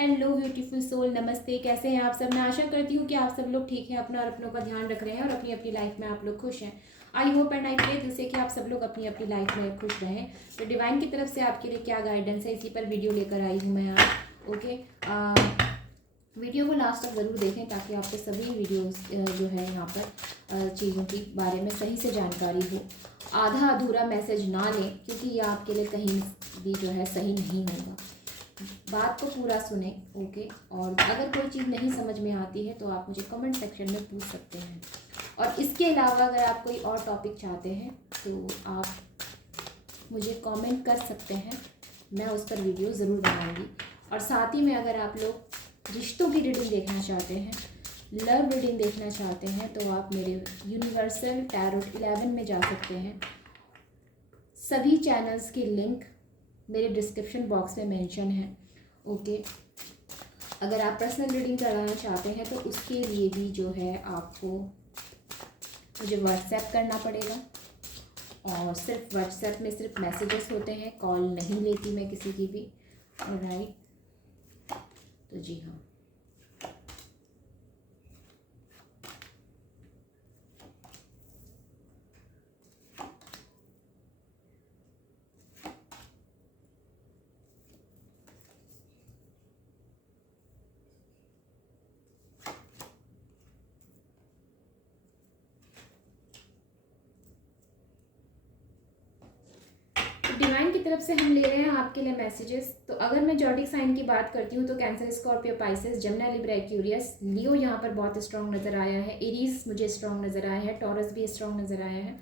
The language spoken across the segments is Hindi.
हेलो ब्यूटीफुल सोल, नमस्ते। कैसे हैं आप सब? मैं आशा करती हूँ कि आप सब लोग ठीक हैं, अपना और अपनों का ध्यान रख रहे हैं और अपनी अपनी लाइफ में आप लोग खुश हैं। I hope and I pray जिससे कि आप सब लोग अपनी अपनी लाइफ में खुश रहें। तो डिवाइन की तरफ से आपके लिए क्या गाइडेंस है, इसी पर वीडियो लेकर आई हूँ मैं आज। ओके, वीडियो को लास्ट तक ज़रूर देखें ताकि आपको सभी वीडियोस जो है यहाँ पर चीज़ों के बारे में सही से जानकारी हो। आधा अधूरा मैसेज ना लें क्योंकि ये आपके लिए कहीं भी जो है सही नहीं होगा। बात को पूरा सुने। ओके, और अगर कोई चीज़ नहीं समझ में आती है तो आप मुझे कमेंट सेक्शन में पूछ सकते हैं। और इसके अलावा अगर आप कोई और टॉपिक चाहते हैं तो आप मुझे कमेंट कर सकते हैं, मैं उस पर वीडियो ज़रूर बनाऊंगी। और साथ ही में अगर आप लोग रिश्तों की रीडिंग देखना चाहते हैं, लव रीडिंग देखना चाहते हैं, तो आप मेरे यूनिवर्सल टैरोट 11 में जा सकते हैं। सभी चैनल्स की लिंक मेरे डिस्क्रिप्शन बॉक्स में मेंशन है। ओके, अगर आप पर्सनल रीडिंग कराना चाहते हैं तो उसके लिए भी जो है आपको मुझे व्हाट्सएप करना पड़ेगा। और सिर्फ व्हाट्सएप में सिर्फ मैसेजेस होते हैं, कॉल नहीं लेती मैं किसी की भी। ऑलराइट, तो जी हाँ, डिवाइन की तरफ से हम ले रहे हैं आपके लिए मैसेजेस। तो अगर मैं जॉडिक साइन की बात करती हूँ तो Cancer, Scorpio, Pisces, Jamuna, Libra, Aquarius, Leo यहाँ पर बहुत स्ट्रॉन्ग नज़र आया है। एरीज मुझे स्ट्रॉन्ग नज़र आया है। टॉरस भी स्ट्रॉन्ग नज़र आया है।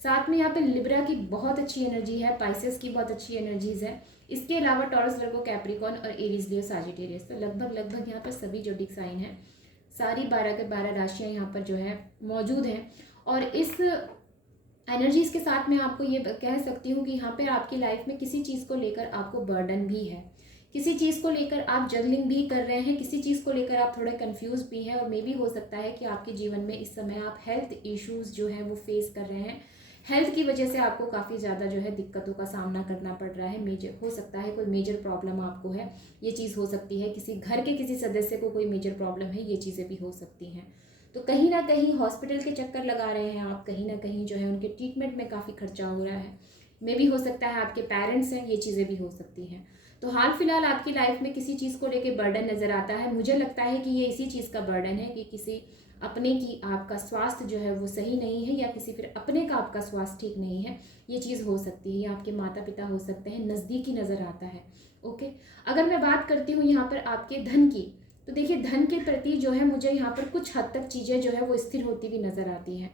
साथ में यहाँ पे लिब्रा की बहुत अच्छी एनर्जी है, पाइसेस की बहुत अच्छी एनर्जीज है। इसके अलावा टॉरस, वर्गो, कैप्रिकॉन और एरीज, लियो, साजिटेरियस। तो लगभग यहाँ पर सभी जॉडिक साइन है। सारी 12 के 12 राशियाँ यहाँ पर जो है मौजूद हैं। और इस एनर्जीज के साथ मैं आपको ये कह सकती हूँ कि यहाँ पे आपकी लाइफ में किसी चीज़ को लेकर आपको बर्डन भी है, किसी चीज़ को लेकर आप जगलिंग भी कर रहे हैं, किसी चीज़ को लेकर आप थोड़े कंफ्यूज भी हैं। और मे भी हो सकता है कि आपके जीवन में इस समय आप हेल्थ इश्यूज जो है वो फेस कर रहे हैं। हेल्थ की वजह से आपको काफ़ी ज़्यादा जो है दिक्कतों का सामना करना पड़ रहा है। मेजर हो सकता है कोई मेजर प्रॉब्लम आपको है, ये चीज़ हो सकती है। किसी घर के किसी सदस्य को कोई मेजर प्रॉब्लम है, ये चीज़ें भी हो सकती हैं। तो कहीं ना कहीं हॉस्पिटल के चक्कर लगा रहे हैं आप, कहीं ना कहीं जो है उनके ट्रीटमेंट में काफ़ी खर्चा हो रहा है। मे भी हो सकता है आपके पेरेंट्स हैं, ये चीज़ें भी हो सकती हैं। तो हाल फिलहाल आपकी लाइफ में किसी चीज़ को लेके बर्डन नज़र आता है। मुझे लगता है कि ये इसी चीज़ का बर्डन है कि किसी अपने की आपका स्वास्थ्य जो है वो सही नहीं है, या किसी फिर अपने का आपका स्वास्थ्य ठीक नहीं है। ये चीज़ हो सकती है, या आपके माता पिता हो सकते हैं, नज़दीकी नज़र आता है। ओके, अगर मैं बात करती हूँ यहाँ पर आपके धन की, तो देखिए धन के प्रति जो है मुझे यहाँ पर कुछ हद तक चीज़ें जो है वो स्थिर होती हुई नज़र आती हैं।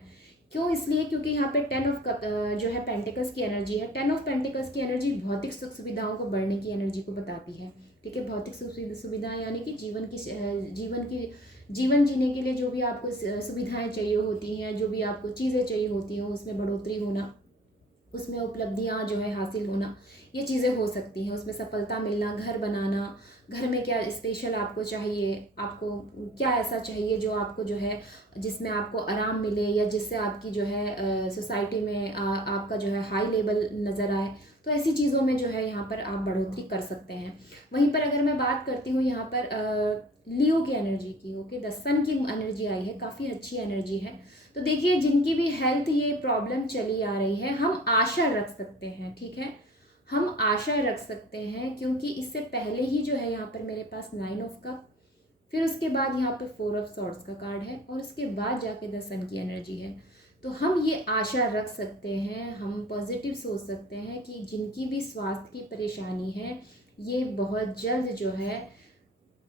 क्यों? इसलिए क्योंकि यहाँ पे 10 ऑफ जो है पेंटिकल्स की एनर्जी है। 10 ऑफ पेंटिकल्स की एनर्जी भौतिक सुख सुविधाओं को बढ़ने की एनर्जी को बताती है। ठीक है, भौतिक सुख सुविधाएं यानी कि जीवन जीने के लिए जो भी आपको सुविधाएं चाहिए होती हैं, जो भी आपको चीज़ें चाहिए होती हैं, उसमें बढ़ोतरी होना, उसमें उपलब्धियाँ जो है हासिल होना, ये चीज़ें हो सकती हैं। उसमें सफलता मिलना, घर बनाना, घर में क्या स्पेशल आपको चाहिए, आपको क्या ऐसा चाहिए जो आपको जो है जिसमें आपको आराम मिले, या जिससे आपकी जो है सोसाइटी में आपका जो है हाई लेवल नज़र आए। तो ऐसी चीज़ों में जो है यहाँ पर आप बढ़ोतरी कर सकते हैं। वहीं पर अगर मैं बात करती हूँ यहाँ पर लियो की एनर्जी की, ओके, द सन की एनर्जी आई है, काफ़ी अच्छी एनर्जी है। तो देखिए जिनकी भी हेल्थ ये प्रॉब्लम चली आ रही है, हम आशा रख सकते हैं। ठीक है, हम आशा रख सकते हैं क्योंकि इससे पहले ही जो है यहाँ पर मेरे पास 9 ऑफ कप, फिर उसके बाद यहाँ पे 4 ऑफ सॉर्ड्स का कार्ड है, और उसके बाद जाके द सन की एनर्जी है। तो हम ये आशा रख सकते हैं, हम पॉजिटिव सोच सकते हैं कि जिनकी भी स्वास्थ्य की परेशानी है ये बहुत जल्द जो है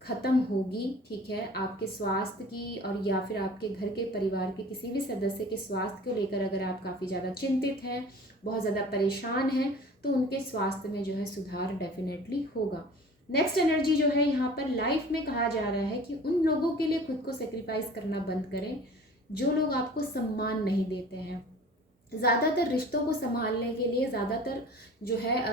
ख़त्म होगी। ठीक है, आपके स्वास्थ्य की, और या फिर आपके घर के परिवार के किसी भी सदस्य के स्वास्थ्य को लेकर अगर आप काफ़ी ज़्यादा चिंतित हैं, बहुत ज़्यादा परेशान हैं, तो उनके स्वास्थ्य में जो है सुधार डेफिनेटली होगा। नेक्स्ट एनर्जी जो है यहाँ पर लाइफ में कहा जा रहा है कि उन लोगों के लिए खुद को सेक्रीफाइस करना बंद करें जो लोग आपको सम्मान नहीं देते हैं। ज़्यादातर रिश्तों को संभालने के लिए, ज़्यादातर जो है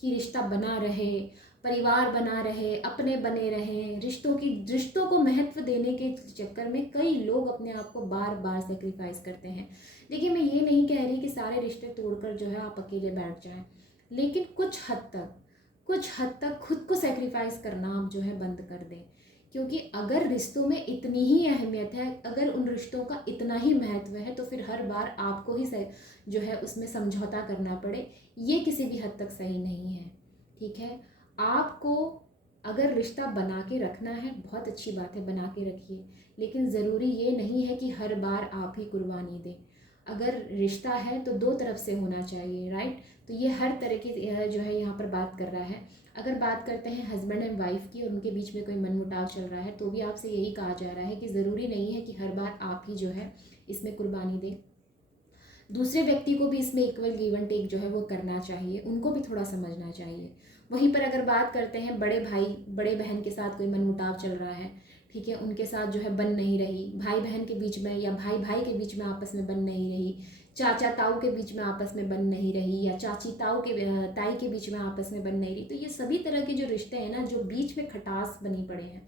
कि रिश्ता बना रहे, परिवार बना रहे, अपने बने रहें, रिश्तों को महत्व देने के चक्कर में कई लोग अपने आप को बार बार सेक्रीफाइस करते हैं। देखिए मैं ये नहीं कह रही कि सारे रिश्ते तोड़कर जो है आप अकेले बैठ जाएं, लेकिन कुछ हद तक कुछ हद तक खुद को सेक्रीफाइस करना आप जो है बंद कर दें, क्योंकि अगर रिश्तों में इतनी ही अहमियत है, अगर उन रिश्तों का इतना ही महत्व है, तो फिर हर बार आपको ही जो है उसमें समझौता करना पड़े, ये किसी भी हद तक सही नहीं है। ठीक है, आपको अगर रिश्ता बना के रखना है, बहुत अच्छी बात है, बना के रखिए, लेकिन ज़रूरी ये नहीं है कि हर बार आप ही कुर्बानी दें। अगर रिश्ता है तो दो तरफ से होना चाहिए, राइट। तो ये हर तरह की जो है यहाँ पर बात कर रहा है। अगर बात करते हैं हस्बैंड एंड वाइफ की और उनके बीच में कोई मनमुटाव चल रहा है, तो भी आपसे यही कहा जा रहा है कि ज़रूरी नहीं है कि हर बार आप ही जो है इसमें कुर्बानी दें। दूसरे व्यक्ति को भी इसमें इक्वल गिव एंड टेक जो है वो करना चाहिए, उनको भी थोड़ा समझना चाहिए। वहीं पर अगर बात करते हैं बड़े भाई बड़े बहन के साथ कोई मनमुटाव चल रहा है, ठीक है, उनके साथ जो है बन नहीं रही, भाई बहन के बीच में या भाई भाई के बीच में आपस में बन नहीं रही, चाचा ताऊ के बीच में आपस में बन नहीं रही, या चाची ताई के बीच में आपस में बन नहीं रही, तो ये सभी तरह के जो रिश्ते हैं ना, जो बीच में खटास बनी पड़े हैं,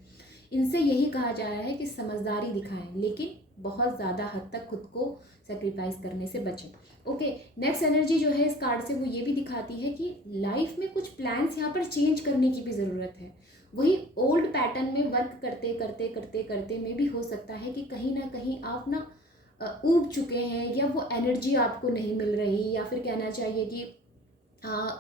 इनसे यही कहा जा रहा है कि समझदारी दिखाएं, लेकिन बहुत ज़्यादा हद तक खुद को सेक्रीफाइस करने से बचें। ओके, नेक्स्ट एनर्जी जो है इस कार्ड से वो ये भी दिखाती है कि लाइफ में कुछ प्लान्स यहाँ पर चेंज करने की भी ज़रूरत है। वही ओल्ड पैटर्न में वर्क करते करते करते करते में भी हो सकता है कि कहीं ना कहीं आप ना ऊब चुके हैं, या वो एनर्जी आपको नहीं मिल रही, या फिर कहना चाहिए कि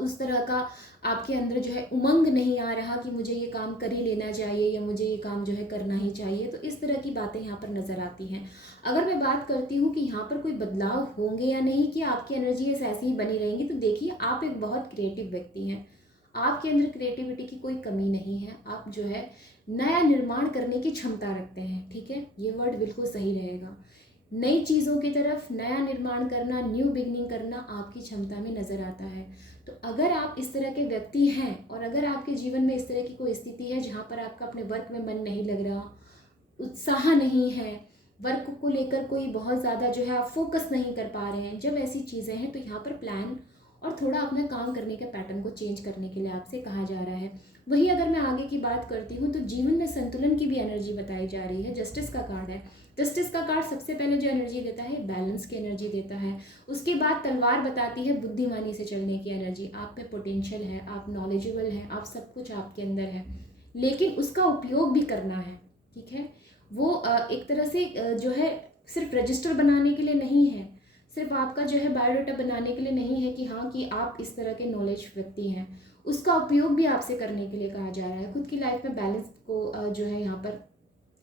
उस तरह का आपके अंदर जो है उमंग नहीं आ रहा कि मुझे ये काम कर ही लेना चाहिए, या मुझे ये काम जो है करना ही चाहिए। तो इस तरह की बातें यहाँ पर नज़र आती हैं। अगर मैं बात करती हूँ कि यहाँ पर कोई बदलाव होंगे या नहीं, कि आपकी एनर्जीज ऐसी ही बनी रहेंगी, तो देखिए आप एक बहुत क्रिएटिव व्यक्ति हैं, आपके अंदर क्रिएटिविटी की कोई कमी नहीं है, आप जो है नया निर्माण करने की क्षमता रखते हैं। ठीक है, ये वर्ड बिल्कुल सही रहेगा। नई चीज़ों की तरफ नया निर्माण करना, न्यू बिगनिंग करना आपकी क्षमता में नज़र आता है। तो अगर आप इस तरह के व्यक्ति हैं, और अगर आपके जीवन में इस तरह की कोई स्थिति है जहाँ पर आपका अपने वर्क में मन नहीं लग रहा, उत्साह नहीं है, वर्क को लेकर कोई बहुत ज़्यादा जो है आप फोकस नहीं कर पा रहे हैं, जब ऐसी चीज़ें हैं, तो यहाँ पर प्लान और थोड़ा अपना काम करने के पैटर्न को चेंज करने के लिए आपसे कहा जा रहा है। वही अगर मैं आगे की बात करती हूँ, तो जीवन में संतुलन की भी एनर्जी बताई जा रही है। जस्टिस का कार्ड है। जस्टिस का कार्ड सबसे पहले जो एनर्जी देता है, बैलेंस की एनर्जी देता है। उसके बाद तलवार बताती है बुद्धिमानी से चलने की एनर्जी। आप में पोटेंशियल है, आप नॉलेजेबल हैं, आप सब कुछ आपके अंदर है, लेकिन उसका उपयोग भी करना है। ठीक है, वो एक तरह से जो है सिर्फ रजिस्टर बनाने के लिए नहीं है, सिर्फ आपका जो है बायोडाटा बनाने के लिए नहीं है कि हाँ कि आप इस तरह के नॉलेज व्यक्ति हैं, उसका उपयोग भी आपसे करने के लिए कहा जा रहा है। खुद की लाइफ में बैलेंस को जो है यहाँ पर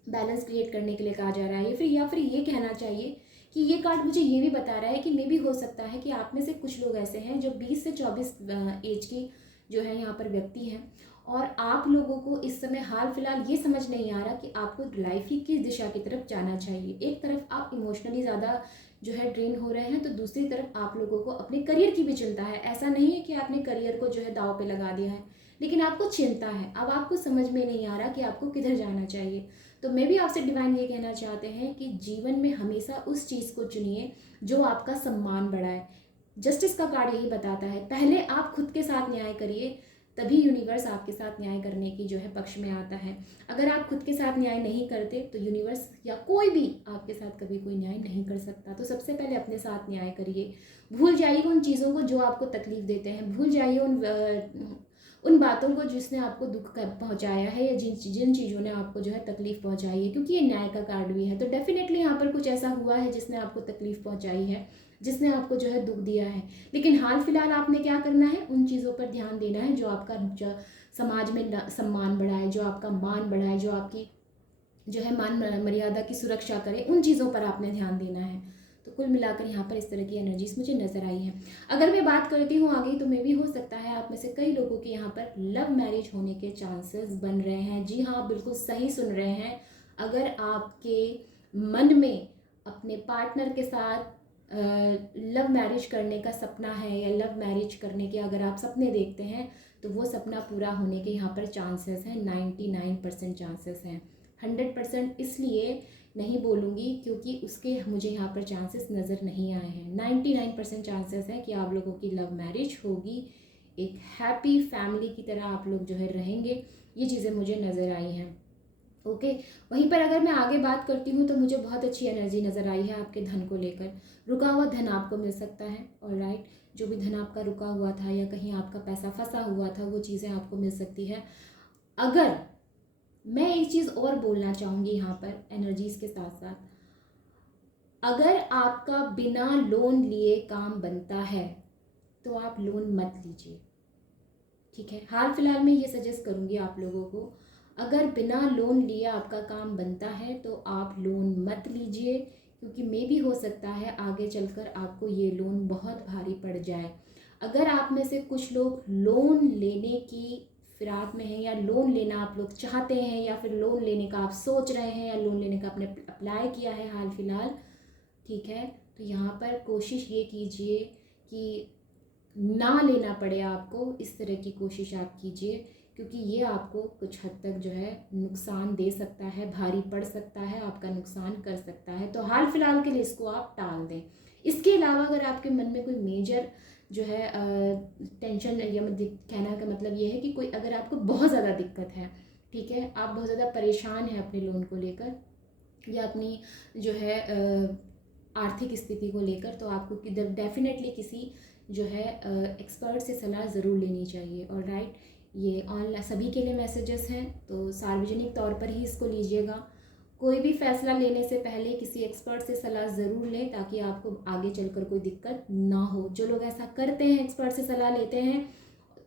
बैलेंस क्रिएट करने के लिए कहा जा रहा है। या फिर ये कहना चाहिए कि ये कार्ड मुझे ये भी बता रहा है कि मे भी हो सकता है कि आप में से कुछ लोग ऐसे हैं जो 20 से 24 एज की जो है यहाँ पर व्यक्ति हैं, और आप लोगों को इस समय हाल फिलहाल ये समझ नहीं आ रहा कि आपको लाइफ की किस दिशा की तरफ जाना चाहिए। एक तरफ आप इमोशनली ज़्यादा जो है ड्रेन हो रहे हैं, तो दूसरी तरफ आप लोगों को अपने करियर की भी चिंता है। ऐसा नहीं है कि आपने करियर को जो है दांव पे लगा दिया है, लेकिन आपको चिंता है। अब आपको समझ में नहीं आ रहा कि आपको किधर जाना चाहिए। तो मैं भी आपसे डिवाइन ये कहना चाहते हैं कि जीवन में हमेशा उस चीज़ को चुनिए जो आपका सम्मान बढ़ाए। जस्टिस का कार्ड यही बताता है, पहले आप खुद के साथ न्याय करिए, तभी यूनिवर्स आपके साथ न्याय करने की जो है पक्ष में आता है। अगर आप खुद के साथ न्याय नहीं करते, तो यूनिवर्स या कोई भी आपके साथ कभी कोई न्याय नहीं कर सकता। तो सबसे पहले अपने साथ न्याय करिए। भूल जाइए उन चीज़ों को जो आपको तकलीफ देते हैं, भूल जाइए उन बातों को जिसने आपको दुख पहुंचाया है, या जिन चीज़ों ने आपको जो है तकलीफ पहुंचाई है, क्योंकि ये न्याय का कार्ड भी है। तो डेफिनेटली यहाँ पर कुछ ऐसा हुआ है जिसने आपको तकलीफ पहुंचाई है, जिसने आपको जो है दुख दिया है, लेकिन हाल फिलहाल आपने क्या करना है, उन चीज़ों पर ध्यान देना है जो आपका समाज में सम्मान बढ़ाए, जो आपका मान बढ़ाए, जो आपकी जो है मान मर्यादा की सुरक्षा करे, उन चीज़ों पर आपने ध्यान देना है। तो कुल मिलाकर यहाँ पर इस तरह की एनर्जीज मुझे नज़र आई हैं। अगर मैं बात करती हूँ आगे, तो मैं भी हो सकता है आप में से कई लोगों के यहाँ पर लव मैरिज होने के चांसेस बन रहे हैं। जी हाँ, बिल्कुल सही सुन रहे हैं। अगर आपके मन में अपने पार्टनर के साथ लव मैरिज करने का सपना है, या लव मैरिज करने के अगर आप सपने देखते हैं, तो वो सपना पूरा होने के यहाँ पर चांसेस हैं। 99% चांसेस हैं। 100% इसलिए नहीं बोलूँगी क्योंकि उसके मुझे यहाँ पर चांसेस नज़र नहीं आए हैं। 99% चांसेस है कि आप लोगों की लव मैरिज होगी, एक हैप्पी फैमिली की तरह आप लोग जो है रहेंगे। ये चीज़ें मुझे नज़र आई हैं। ओके, वहीं पर अगर मैं आगे बात करती हूँ, तो मुझे बहुत अच्छी एनर्जी नज़र आई है आपके धन को लेकर। रुका हुआ धन आपको मिल सकता है। और राइट, जो भी धन आपका रुका हुआ था या कहीं आपका पैसा फंसा हुआ था, वो चीज़ें आपको मिल सकती है। अगर मैं एक चीज़ और बोलना चाहूँगी यहाँ पर एनर्जीज़ के साथ साथ, अगर आपका बिना लोन लिए काम बनता है तो आप लोन मत लीजिए, ठीक है। हाल फिलहाल में ये सजेस्ट करूँगी आप लोगों को, अगर बिना लोन लिए आपका काम बनता है तो आप लोन मत लीजिए, क्योंकि मे भी हो सकता है आगे चलकर आपको ये लोन बहुत भारी पड़ जाए। अगर आप में से कुछ लोग लोन लेने की फिराक में हैं, या लोन लेना आप लोग चाहते हैं, या फिर लोन लेने का आप सोच रहे हैं, या लोन लेने का आपने अप्लाई किया है हाल फिलहाल, ठीक है, तो यहाँ पर कोशिश ये कीजिए कि ना लेना पड़े आपको, इस तरह की कोशिश आप कीजिए, क्योंकि ये आपको कुछ हद तक जो है नुकसान दे सकता है, भारी पड़ सकता है, आपका नुकसान कर सकता है। तो हाल फिलहाल के लिए इसको आप टाल दें। इसके अलावा अगर आपके मन में कोई मेजर जो है टेंशन, या कहना का मतलब ये है कि कोई अगर आपको बहुत ज़्यादा दिक्कत है, ठीक है, आप बहुत ज़्यादा परेशान हैं अपने लोन को लेकर या अपनी जो है आर्थिक स्थिति को लेकर, तो आपको डेफिनेटली किसी जो है एक्सपर्ट से सलाह ज़रूर लेनी चाहिए। और राइट, ये ऑनलाइन सभी के लिए मैसेजेस हैं, तो सार्वजनिक तौर पर ही इसको लीजिएगा। कोई भी फैसला लेने से पहले किसी एक्सपर्ट से सलाह ज़रूर लें, ताकि आपको आगे चलकर कोई दिक्कत ना हो। जो लोग ऐसा करते हैं, एक्सपर्ट से सलाह लेते हैं,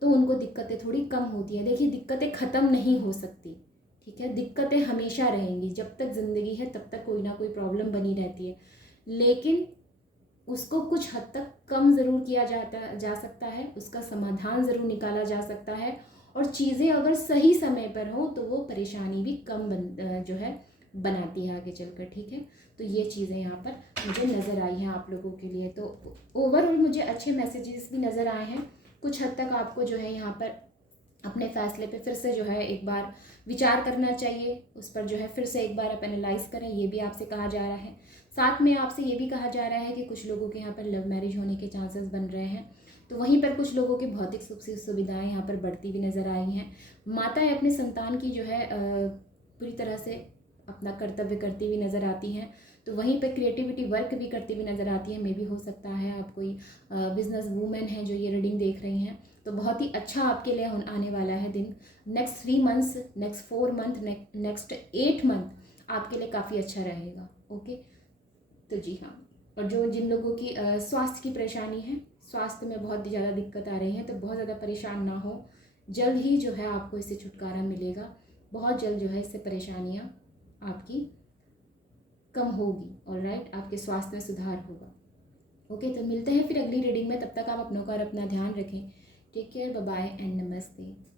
तो उनको दिक्कतें थोड़ी कम होती हैं। देखिए, दिक्कतें ख़त्म नहीं हो सकती, ठीक है, दिक्कतें हमेशा रहेंगी। जब तक ज़िंदगी है तब तक कोई ना कोई प्रॉब्लम बनी रहती है, लेकिन उसको कुछ हद तक कम ज़रूर किया जा सकता है, उसका समाधान ज़रूर निकाला जा सकता है। और चीज़ें अगर सही समय पर हो तो वो परेशानी भी कम जो है बनाती है आगे चलकर, ठीक है। तो ये चीज़ें यहाँ पर मुझे नज़र आई हैं आप लोगों के लिए। तो ओवरऑल मुझे अच्छे मैसेजेस भी नज़र आए हैं। कुछ हद तक आपको जो है यहाँ पर अपने फ़ैसले पे फिर से जो है एक बार विचार करना चाहिए, उस पर जो है फिर से एक बार आप एनालाइज़ करें, ये भी आपसे कहा जा रहा है। साथ में आपसे ये भी कहा जा रहा है कि कुछ लोगों के यहाँ पर लव मैरिज होने के चांसेस बन रहे हैं, तो वहीं पर कुछ लोगों की भौतिक सुविधाएं यहाँ पर बढ़ती हुई नज़र आई हैं। माताएं अपने संतान की जो है पूरी तरह से अपना कर्तव्य करती हुई नज़र आती हैं, तो वहीं पर क्रिएटिविटी वर्क भी करती हुई नज़र आती है। मे भी हो सकता है आप कोई बिजनेस वूमेन हैं जो ये रीडिंग देख रही हैं, तो बहुत ही अच्छा आपके लिए आने वाला है दिन। Next 3 months, next 4 month, next 8 month आपके लिए काफ़ी अच्छा रहेगा। ओके, तो जी हाँ, और जिन लोगों की स्वास्थ्य की परेशानी है, स्वास्थ्य में बहुत ज़्यादा दिक्कत आ रही है, तो बहुत ज़्यादा परेशान ना हो, जल्द ही जो है आपको इससे छुटकारा मिलेगा। बहुत जल्द जो है इससे परेशानियाँ आपकी कम होगी, ऑलराइट, आपके स्वास्थ्य में सुधार होगा। ओके, तो मिलते हैं फिर अगली रीडिंग में। तब तक आप अपनों का और अपना ध्यान रखें। Take care, bye bye and नमस्ते।